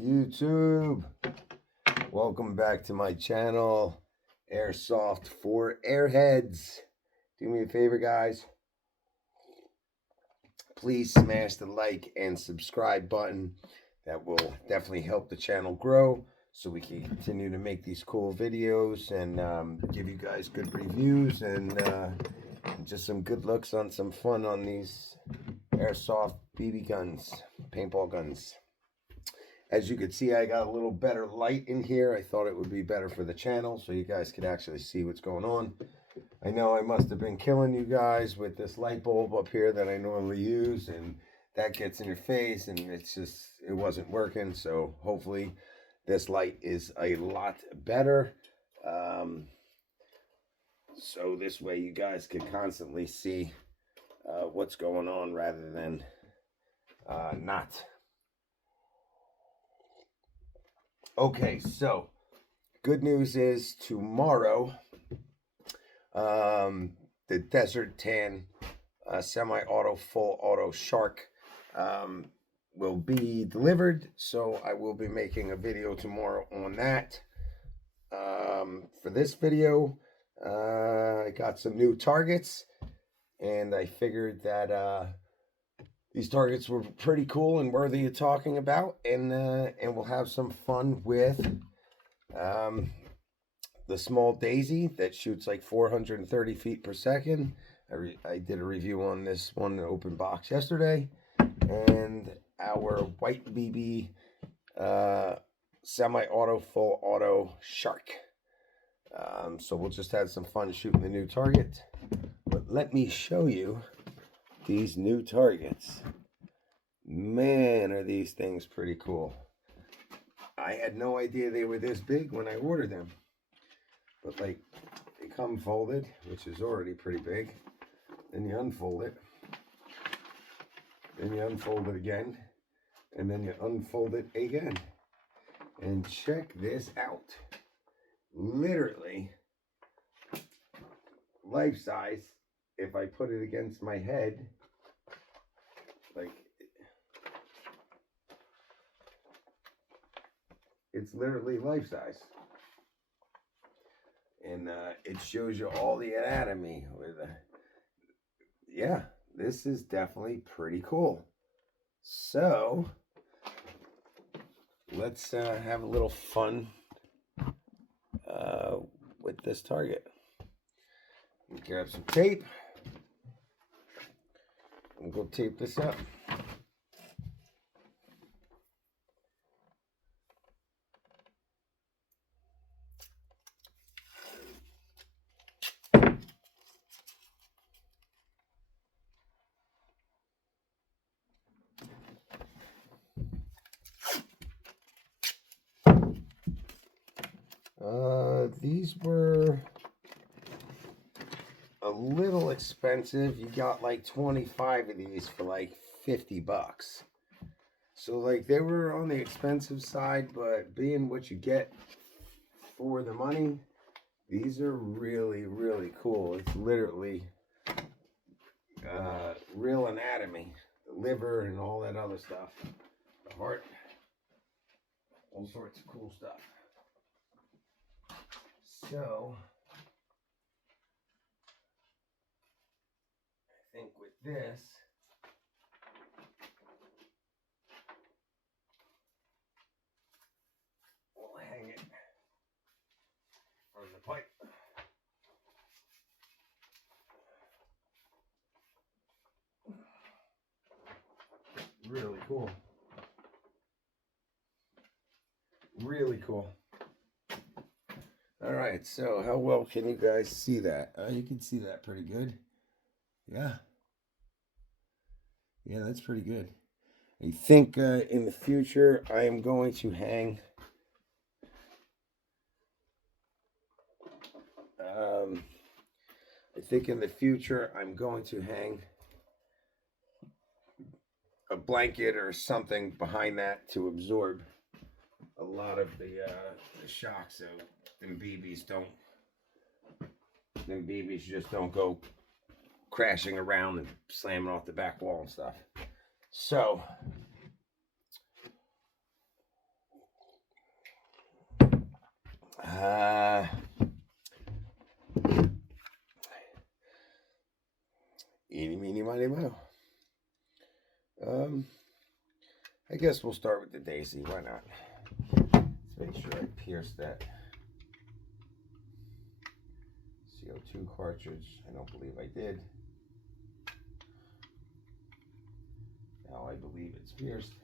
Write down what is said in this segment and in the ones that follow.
YouTube, welcome back to my channel, Airsoft for Airheads. Do me a favor, guys. Please smash the like and subscribe button. That will definitely help the channel grow so we can continue to make these cool videos and give you guys good reviews and just some good looks on some fun on these Airsoft BB guns, paintball guns. As you can see, I got a little better light in here. I thought it would be better for the channel so you guys could actually see what's going on. I know I must have been killing you guys with this light bulb up here that I normally use, and that gets in your face and it wasn't working. So hopefully this light is a lot better. So this way you guys can constantly see what's going on rather than not. Okay, so good news is tomorrow, the Desert Tan semi-auto, full auto Shark will be delivered. So I will be making a video tomorrow on that. For this video, I got some new targets, and I figured that these targets were pretty cool and worthy of talking about, and we'll have some fun with the small Daisy that shoots like 430 feet per second. I did a review on this one open box yesterday, and our white BB semi-auto, full auto Shark. So we'll just have some fun shooting the new target. But let me show you these new targets. Man, are these things pretty cool. I had no idea they were this big when I ordered them. But like, they come folded, which is already pretty big. Then you unfold it. Then you unfold it again. And then you unfold it again. And check this out. Literally, life size. If I put it against my head, like, it's literally life size. And it shows you all the anatomy with yeah, this is definitely pretty cool. So let's have a little fun with this target. Grab some tape. We'll go tape this up. These were a little expensive. You got like 25 of these for like 50 bucks. So like they were on the expensive side, but being what you get for the money, these are really, really cool. It's literally real anatomy, the liver and all that other stuff, the heart, all sorts of cool stuff. So I think with this, we'll hang it from the pipe. Really cool. Really cool. All right, so how well can you guys see that? You can see that pretty good. Yeah. Yeah, that's pretty good. I think in the future I am going to hang a blanket or something behind that to absorb a lot of the shock, so them BBs just don't go crashing around and slamming off the back wall and stuff. So I guess we'll start with the Daisy. Why not? Let's make sure I pierce that CO2 cartridge. I don't believe I did. Now I believe it's pierced.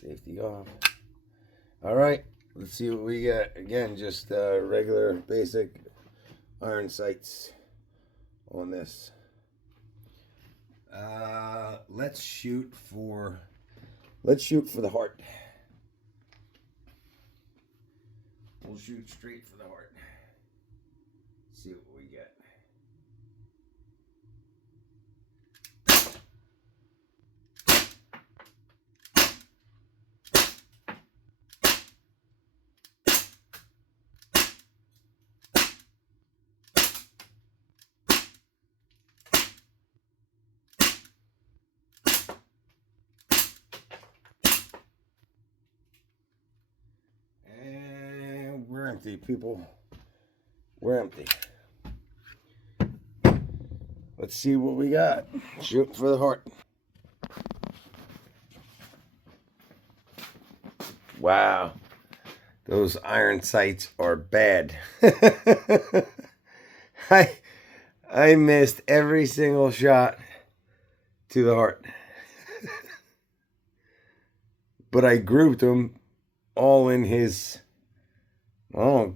Safety off. All right, let's see what we got. Again, just regular basic iron sights on this. Let's shoot for the heart. We'll shoot straight for the heart. See what we get. And we're empty, people. We're empty. Let's see what we got. Shoot for the heart. Wow. Those iron sights are bad. I missed every single shot to the heart. But I grouped them all in his... Oh,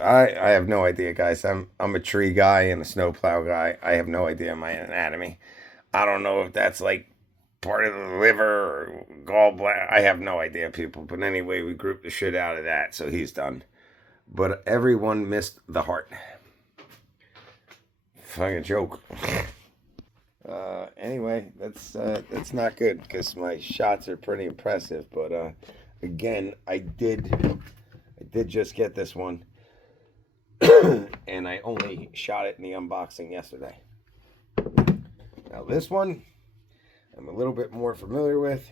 I have no idea, guys. I'm a tree guy and a snowplow guy. I have no idea my anatomy. I don't know if that's like part of the liver or gallbladder. I have no idea, people. But anyway, we grouped the shit out of that, so he's done. But everyone missed the heart. Fucking joke. Anyway, that's not good because my shots are pretty impressive. But again, I did just get this one. And I only shot it in the unboxing yesterday. Now this one, I'm a little bit more familiar with.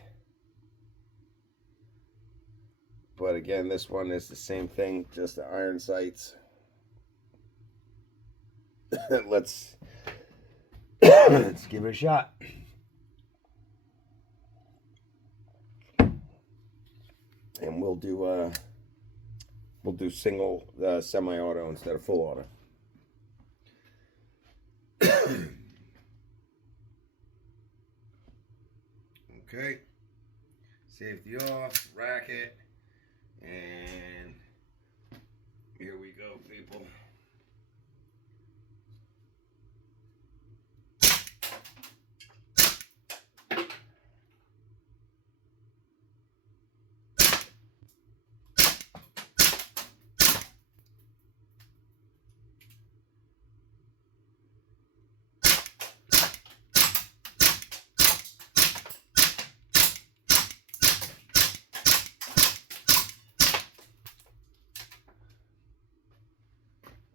But again, this one is the same thing, just the iron sights. Let's give it a shot. And we'll do single semi-auto instead of full auto. Okay. Safety off, racket, and here we go, people.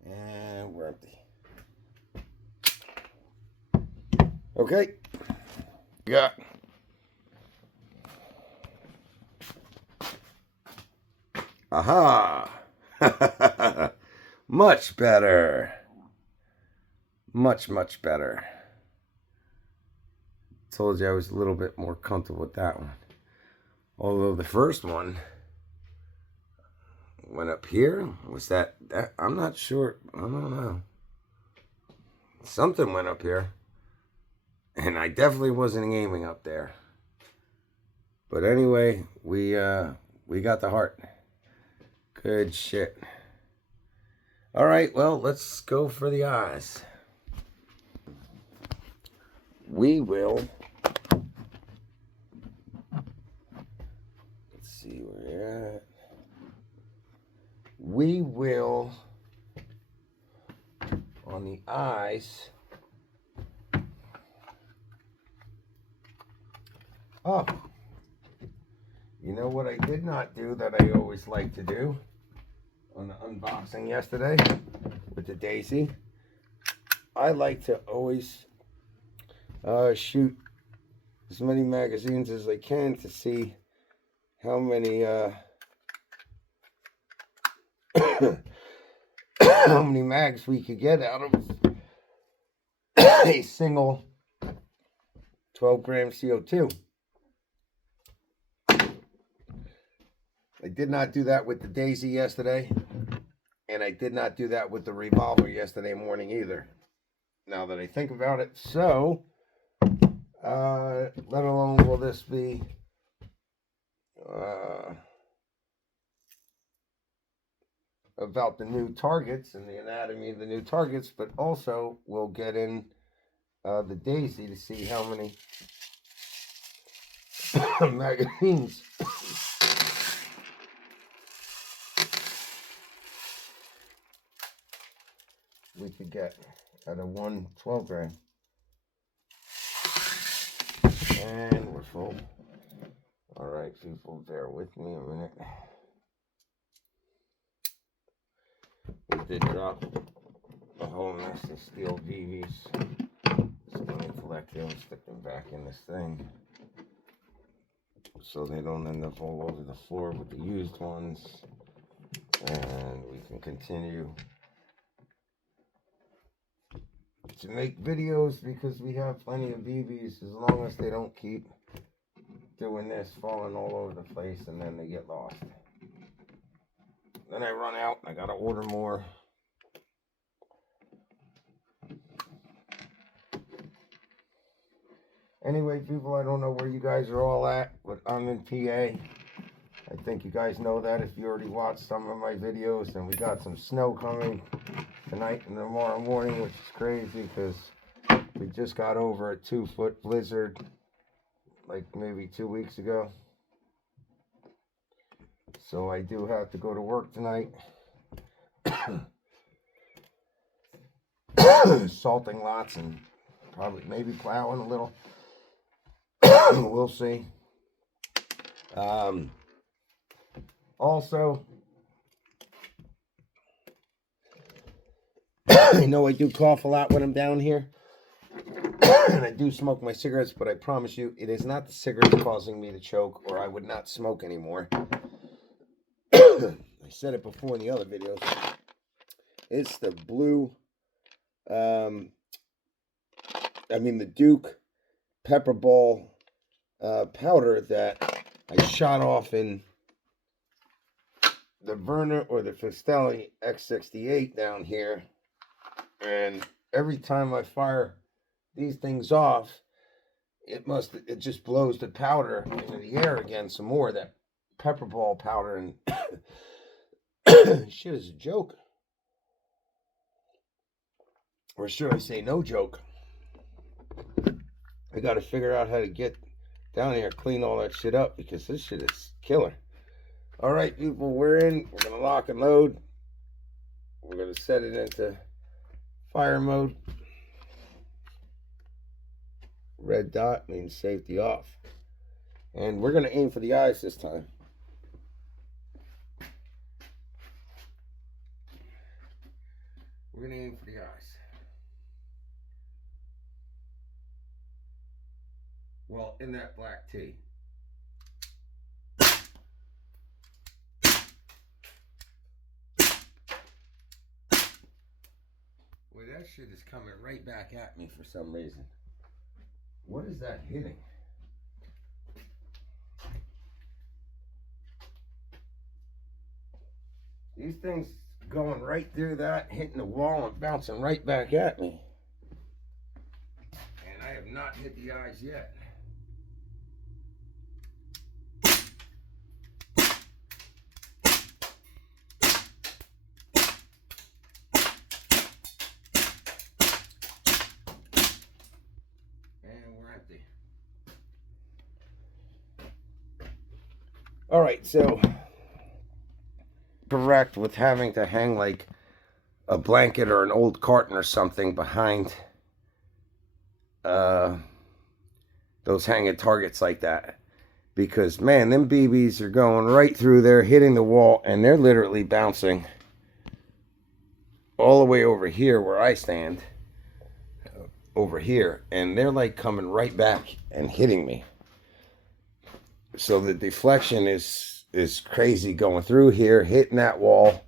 And we're empty. Okay. Got. Aha. Much better. Much better. Told you I was a little bit more comfortable with that one. Although the first one went up here. Was that I'm not sure. I don't know. Something went up here. And I definitely wasn't aiming up there. But anyway, we got the heart. Good shit. All right, well, let's go for the eyes. We will. Let's see where you're at. We will, on the eyes. Oh, you know what I did not do that I always like to do on the unboxing yesterday with the Daisy? I like to always shoot as many magazines as I can to see how many how many mags we could get out of a single 12-gram CO2. I did not do that with the Daisy yesterday, and I did not do that with the revolver yesterday morning either, now that I think about it. So, let alone will this be about the new targets and the anatomy of the new targets, but also we'll get in the Daisy to see how many magazines we could get out of one 12-gram. And we're full. All right, people, bear with me a minute. We did drop a whole mess of steel BBs. So let me collect them and stick them back in this thing, so they don't end up all over the floor with the used ones. And we can continue to make videos because we have plenty of BBs, as long as they don't keep doing this, falling all over the place, and then they get lost. Then I run out, I gotta order more. Anyway, people, I don't know where you guys are all at, but I'm in PA. I think you guys know that if you already watched some of my videos. And we got some snow coming tonight and tomorrow morning, which is crazy because we just got over a 2-foot blizzard like maybe 2 weeks ago. So I do have to go to work tonight. Salting lots and probably maybe plowing a little. We'll see. Also, I know I do cough a lot when I'm down here. And I do smoke my cigarettes, but I promise you, it is not the cigarettes causing me to choke, or I would not smoke anymore. I said it before in the other videos. It's the blue, the Duke pepper ball powder that I shot off in the Verna or the Festelli X68 down here. And every time I fire these things off, it just blows the powder into the air again some more, that pepper ball powder. And shit is a joke. Or should I say no joke. I got to figure out how to get down here, clean all that shit up, because this shit is killer. All right, people, we're in. We're going to lock and load. We're going to set it into fire mode. Red dot means safety off. And we're going to aim for the eyes this time. We're going to aim for the eyes. Well, in that black tee. Boy, that shit is coming right back at me for some reason. What is that hitting? These things going right through that, hitting the wall and bouncing right back at me. And I have not hit the eyes yet. All right, so correct with having to hang like a blanket or an old carton or something behind those hanging targets like that, because man, them BBs are going right through there, hitting the wall, and they're literally bouncing all the way over here where I stand, over here, and they're like coming right back and hitting me. So the deflection is crazy, going through here, hitting that wall,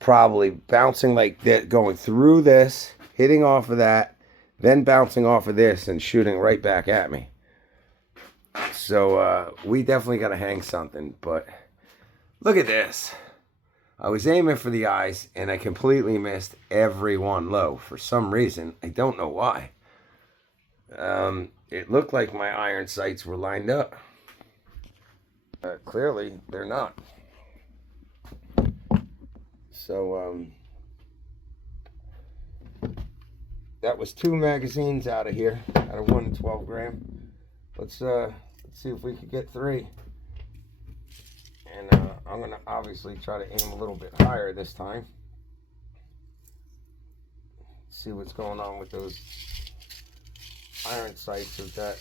probably bouncing like that, going through this, hitting off of that, then bouncing off of this and shooting right back at me. So we definitely got to hang something. But look at this. I was aiming for the eyes and I completely missed every one low for some reason. I don't know why. It looked like my iron sights were lined up. Clearly, they're not. So, that was 2 magazines out of here, out of 1 12 gram. Let's see if we could get 3. And I'm gonna obviously try to aim a little bit higher this time. See what's going on with those iron sights of that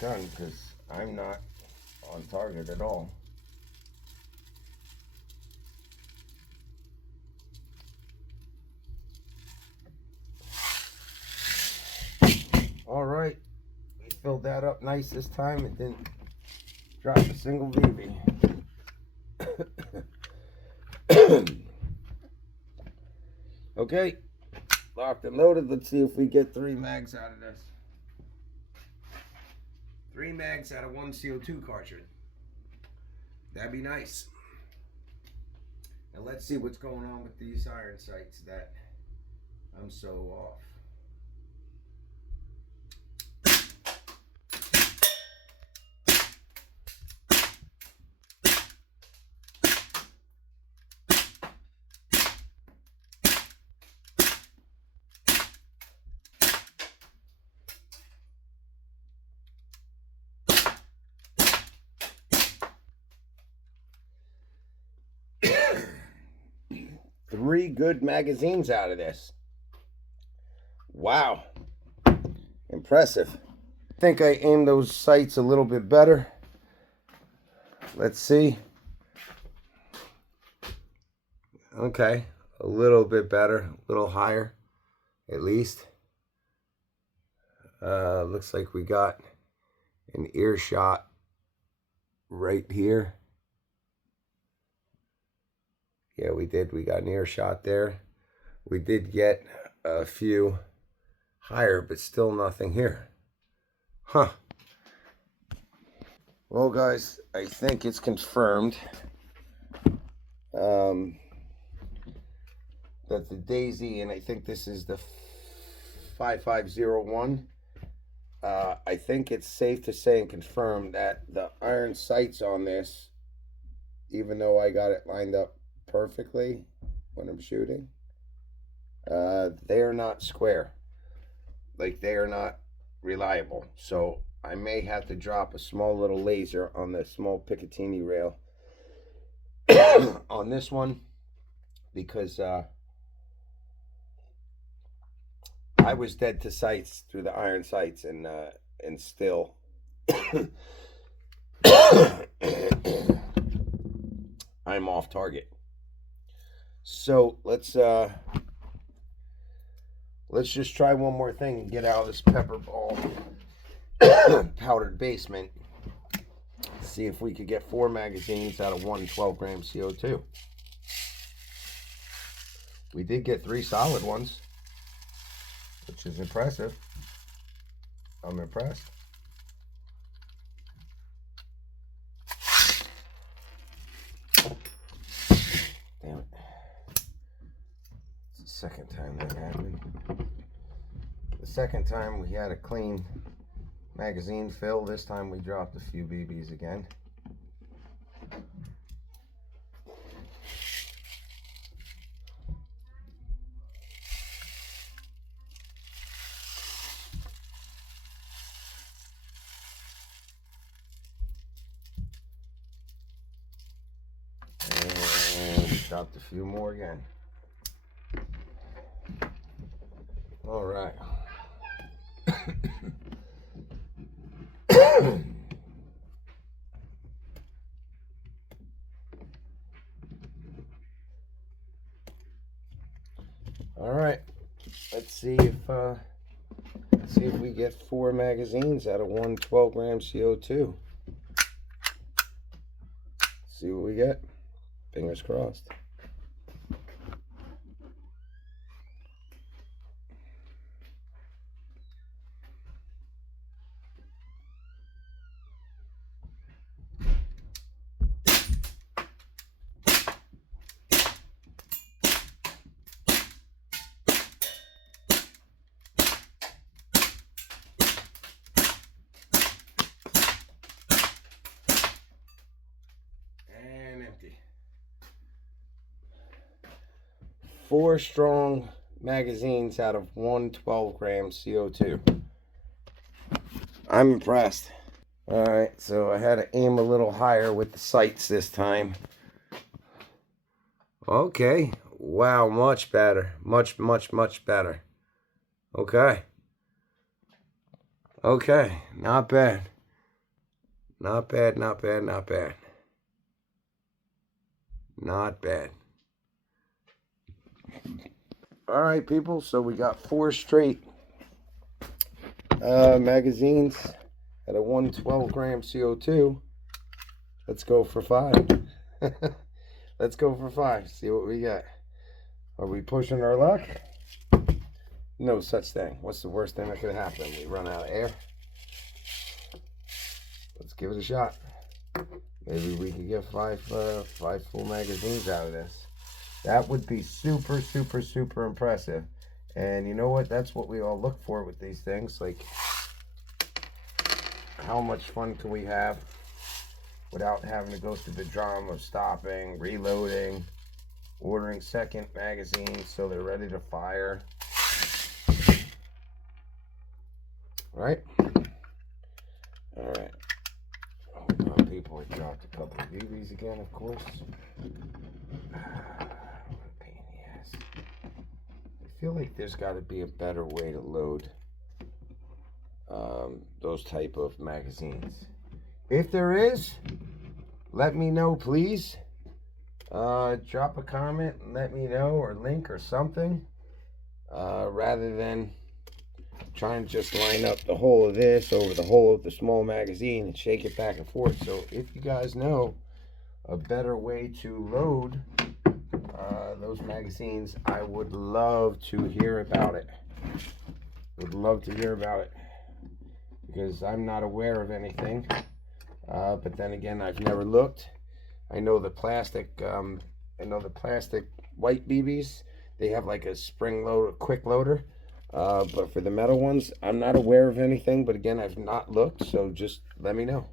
gun, because I'm not on target at all. All right, we filled that up nice this time. It didn't drop a single BB. Okay, locked and loaded. Let's see if we get 3 mags out of this. 3 mags out of 1 CO2 cartridge. That'd be nice. And let's see what's going on with these iron sights that I'm so off. Three good magazines out of this. Wow. Impressive. I think I aimed those sights a little bit better. Let's see. Okay. A little bit better. A little higher. At least. Looks like we got an earshot right here. Yeah, we did. We got an earshot there. We did get a few higher, but still nothing here. Huh. Well, guys, I think it's confirmed that the Daisy, and I think this is the 5501, I think it's safe to say and confirm that the iron sights on this, even though I got it lined up perfectly when I'm shooting, they are not square. Like, they are not reliable. So I may have to drop a small little laser on the small Picatinny rail on this one, because I was dead to sights through the iron sights, and still I'm off target. So let's just try one more thing and get out of this pepper ball powdered basement. See if we could get 4 magazines out of 1 12 gram CO2. We did get 3 solid ones, which is impressive. I'm impressed. Damn it. It's the second time that happened. The second time we had a clean magazine fill. This time we dropped a few BBs again. And we dropped a few more again. All right. All right. Let's see if we get 4 magazines out of 1 12 gram CO2. See what we get. Fingers crossed. 4 strong magazines out of 112-gram CO2. I'm impressed. Alright, so I had to aim a little higher with the sights this time. Okay. Wow, much better. Much better. Okay. Okay, not bad. Not bad. Not bad. Alright, people, so we got 4 straight magazines at a 112-gram CO2. Let's go for 5. Let's go for 5. See what we got. Are we pushing our luck? No such thing. What's the worst thing that could happen? We run out of air. Let's give it a shot. Maybe we could get 5 full magazines out of this. That would be super impressive. And you know what? That's what we all look for with these things. Like, how much fun can we have without having to go through the drama of stopping, reloading, ordering second magazines so they're ready to fire. Right? Alright. Hold on, people. I dropped a couple of BBs again, of course. What a pain in the ass. I feel like there's got to be a better way to load those type of magazines. If there is, let me know, please. Drop a comment and let me know, or link or something, rather than trying to just line up the whole of this over the whole of the small magazine and shake it back and forth. So if you guys know a better way to load those magazines, I would love to hear about it. Would love to hear about it, because I'm not aware of anything. But then again, I've never looked. I know the plastic white BBs, they have like a spring load, a quick loader. But for the metal ones, I'm not aware of anything. But again, I've not looked, so just let me know.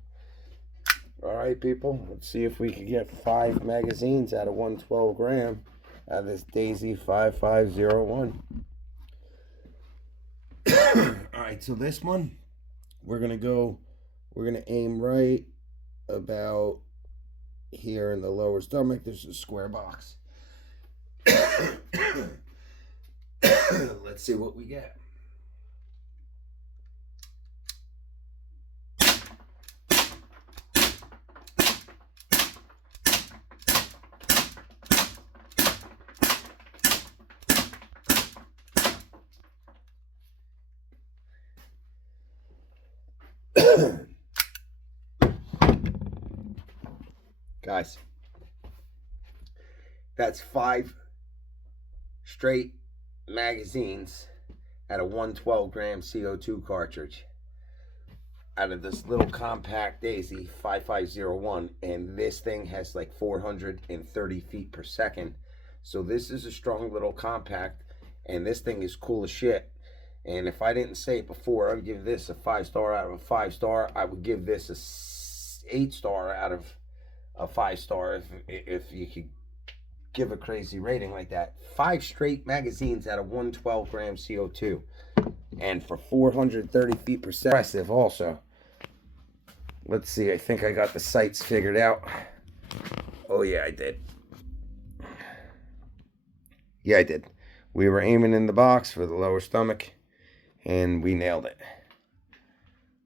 All right, people, let's see if we can get 5 magazines out of 112 gram out of this Daisy 5501. All right, so this one, we're gonna aim right about here in the lower stomach. There's a square box. Let's see what we get. Guys, that's 5 straight magazines at a 112-gram CO2 cartridge out of this little compact Daisy 5501, and this thing has like 430 feet per second. So this is a strong little compact, and this thing is cool as shit. And if I didn't say it before, I would give this a 5-star out of a 5-star. I would give this a 8-star out of a 5-star if you could give a crazy rating like that. 5 straight magazines out of 112-gram CO2, and for 430 feet per second. Impressive also. Let's see, I think I got the sights figured out. Oh yeah, I did. Yeah, I did. We were aiming in the box for the lower stomach, and we nailed it.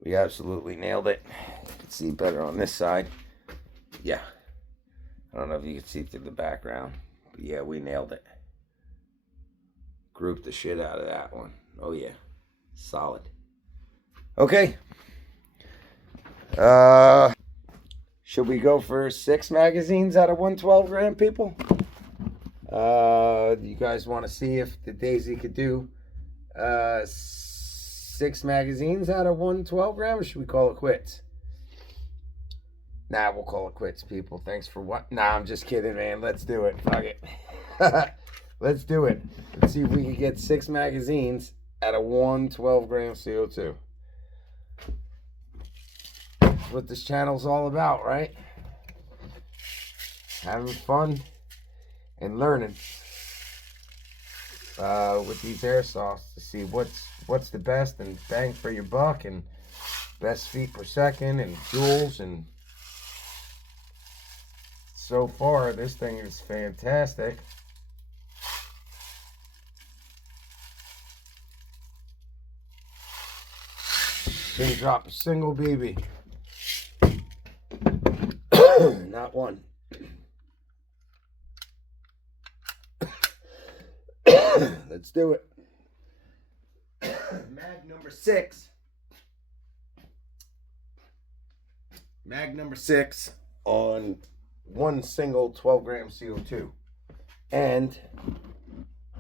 We absolutely nailed it. You can see better on this side. Yeah. I don't know if you can see through the background, but yeah, we nailed it. Grouped the shit out of that one. Oh yeah. Solid. Okay. Should we go for 6 magazines out of 112 gram, people? You guys want to see if the Daisy could do 6 magazines out of 112 gram, or should we call it quits? Nah, we'll call it quits, people. Thanks for what? Nah, I'm just kidding, man. Let's do it. Fuck it. Let's do it. Let's see if we can get 6 magazines at a 112 gram CO2. That's what this channel's all about, right? Having fun and learning. with these airsofts to see what's the best and bang for your buck and best feet per second and joules. And so far this thing is fantastic. Didn't drop a single BB. Not one. Let's do it. Mag number 6. Mag number 6 on one single 12 gram CO2. And